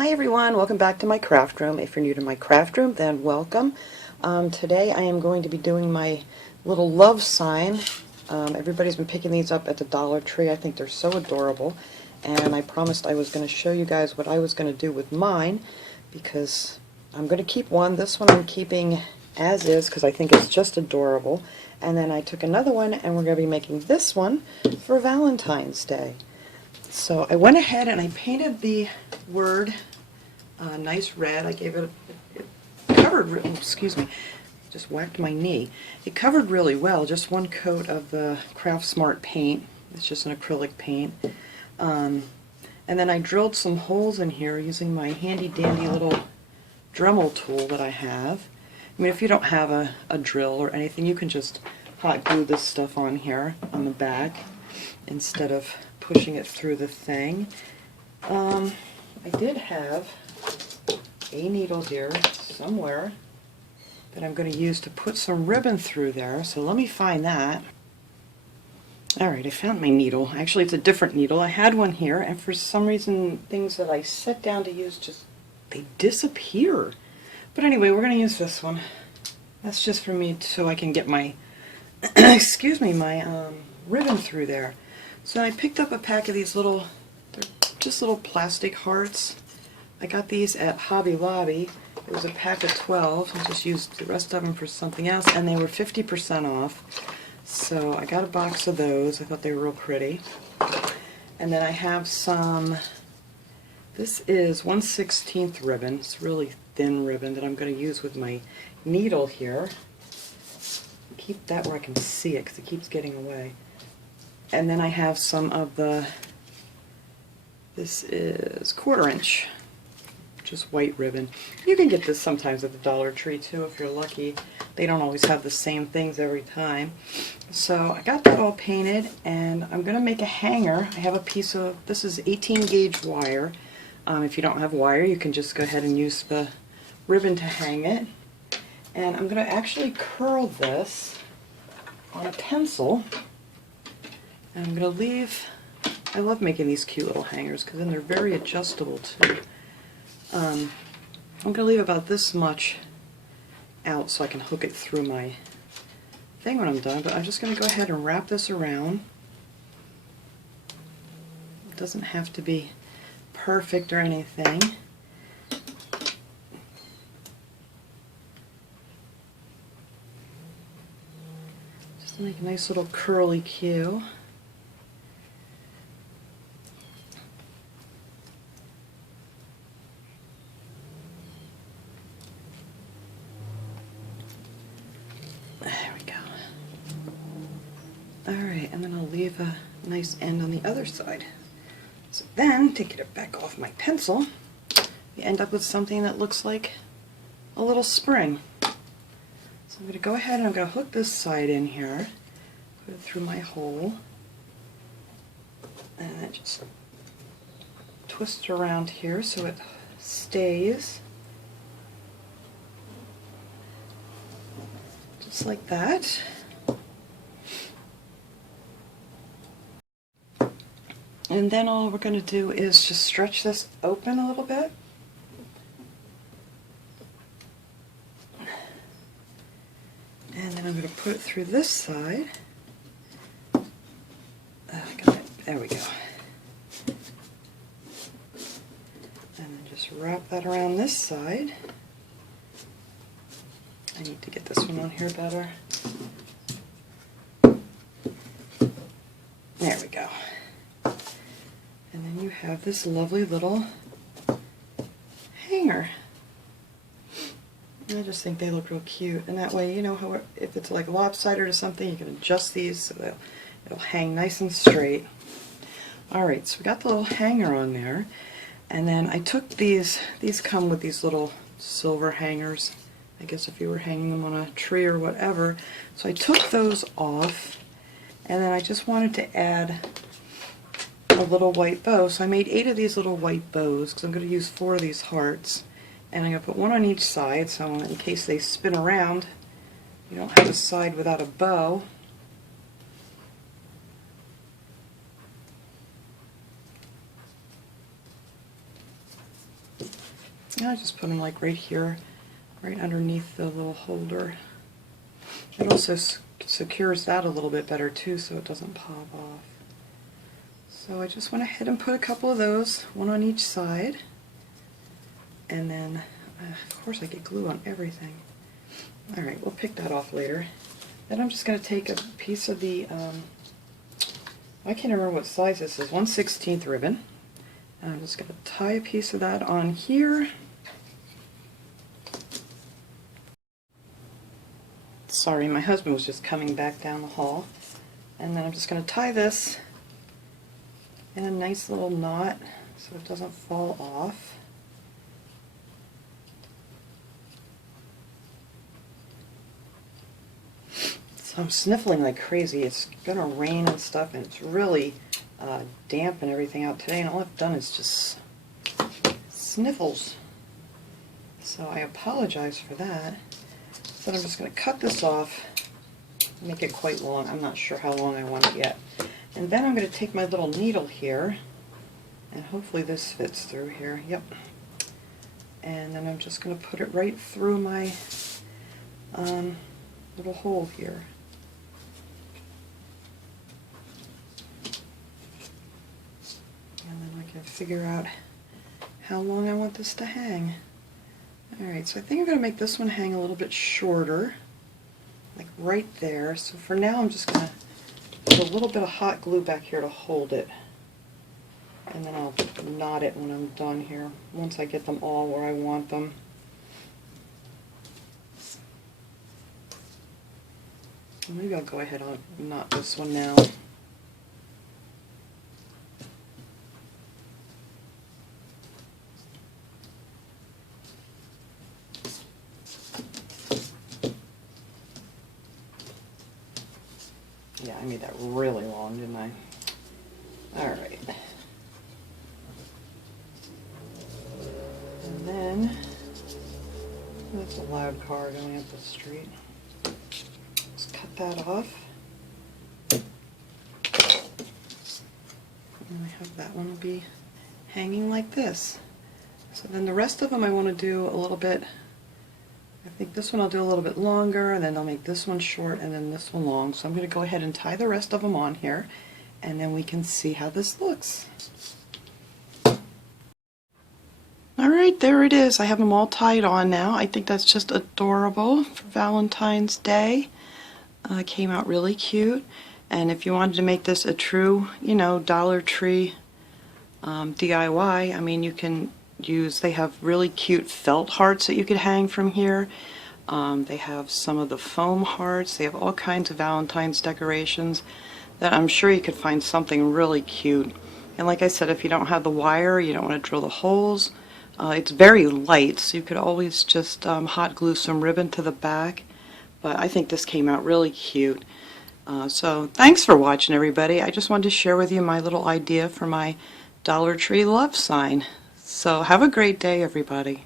Hi everyone, welcome back to my craft room. If you're new to my craft room, then welcome. Today I am going to be doing my little love sign. Everybody's been picking these up at the Dollar Tree. I think they're so adorable, and I promised I was going to show you guys what I was going to do with mine, because I'm going to keep one. This one I'm keeping as is because I think it's just adorable, and then I took another one and we're going to be making this one for Valentine's Day. So I went ahead and I painted the word nice red. I gave it covered, excuse me, just whacked my knee. It covered really well, just one coat of the Craft Smart paint. It's just an acrylic paint. And then I drilled some holes in here using my handy dandy little Dremel tool that I have. I mean, if you don't have a drill or anything, you can just hot glue this stuff on here on the back instead of pushing it through the thing. I did have a needle here somewhere that I'm going to use to put some ribbon through there, so let me find that. Alright, I found my needle. Actually, it's a different needle. I had one here, and for some reason things that I set down to use just, they disappear. But anyway, we're going to use this one. That's just for me so I can get my excuse me, my ribbon through there. So I picked up a pack of these little, they're just little plastic hearts. I got these at Hobby Lobby. It was a pack of 12. I just used the rest of them for something else, and they were 50% off. So I got a box of those. I thought they were real pretty. And then I have some, this is 1/16 ribbon. It's really thin ribbon that I'm going to use with my needle here. Keep that where I can see it because it keeps getting away. And then I have some of the, this is 1/4 inch, just white ribbon. You can get this sometimes at the Dollar Tree too if you're lucky. They don't always have the same things every time. So I got that all painted, and I'm going to make a hanger. I have a piece of, this is 18 gauge wire. If you don't have wire, you can just go ahead and use the ribbon to hang it. And I'm going to actually curl this on a pencil. And I'm going to leave, I love making these cute little hangers because then they're very adjustable too. I'm going to leave about this much out so I can hook it through my thing when I'm done, but I'm just going to go ahead and wrap this around. It doesn't have to be perfect or anything. Just to make a nice little curly Q. There we go. Alright, and then I'll leave a nice end on the other side. So then, to get it back off my pencil, you end up with something that looks like a little spring. So I'm going to go ahead and I'm going to hook this side in here, put it through my hole, and then just twist around here so it stays. Just like that. And then all we're going to do is just stretch this open a little bit. And then I'm going to put it through this side. Oh, I got it. There we go. And then just wrap that around this side. I need to get this one on here better. There we go. And then you have this lovely little hanger. And I just think they look real cute. And that way, you know, how if it's like lopsided or something, you can adjust these so that it'll hang nice and straight. Alright, so we got the little hanger on there. And then I took these come with these little silver hangers. I guess if you were hanging them on a tree or whatever. So I took those off, and then I just wanted to add a little white bow. So I made 8 of these little white bows because I'm going to use 4 of these hearts. And I'm going to put one on each side so in case they spin around, you don't have a side without a bow. I just put them like right here, right underneath the little holder. It also secures that a little bit better too, so it doesn't pop off. So I just went ahead and put a couple of those, one on each side, and then of course I get glue on everything. Alright, we'll pick that off later. Then I'm just going to take a piece of the, I can't remember what size this is, 1/16 ribbon. And I'm just going to tie a piece of that on here. Sorry, my husband was just coming back down the hall. And then I'm just going to tie this in a nice little knot so it doesn't fall off. So I'm sniffling like crazy. It's going to rain and stuff, and it's really damp and everything out today, and all I've done is just sniffles. So I apologize for that. So I'm just going to cut this off, make it quite long. I'm not sure how long I want it yet. And then I'm going to take my little needle here, and hopefully this fits through here. Yep. And then I'm just going to put it right through my little hole here. And then I can figure out how long I want this to hang. Alright, so I think I'm going to make this one hang a little bit shorter, like right there. So for now I'm just going to put a little bit of hot glue back here to hold it. And then I'll knot it when I'm done here, once I get them all where I want them. Maybe I'll go ahead and knot this one now. Yeah, I made that really long, didn't I? Alright. And then, that's a loud car going up the street. Just cut that off. And I have that one be hanging like this. So then the rest of them I want to do a little bit, I think this one I'll do a little bit longer, and then I'll make this one short and then this one long. So I'm going to go ahead and tie the rest of them on here, and then we can see how this looks. Alright, there it is. I have them all tied on now. I think that's just adorable for Valentine's Day. Came out really cute. And if you wanted to make this a true, you know, Dollar Tree DIY, I mean, you can use, they have really cute felt hearts that you could hang from here. They have some of the foam hearts. They have all kinds of Valentine's decorations that I'm sure you could find something really cute. And like I said, if you don't have the wire, you don't want to drill the holes, it's very light, so you could always just hot glue some ribbon to the back. But I think this came out really cute. So thanks for watching, everybody. I just wanted to share with you my little idea for my Dollar Tree love sign. So have a great day, everybody.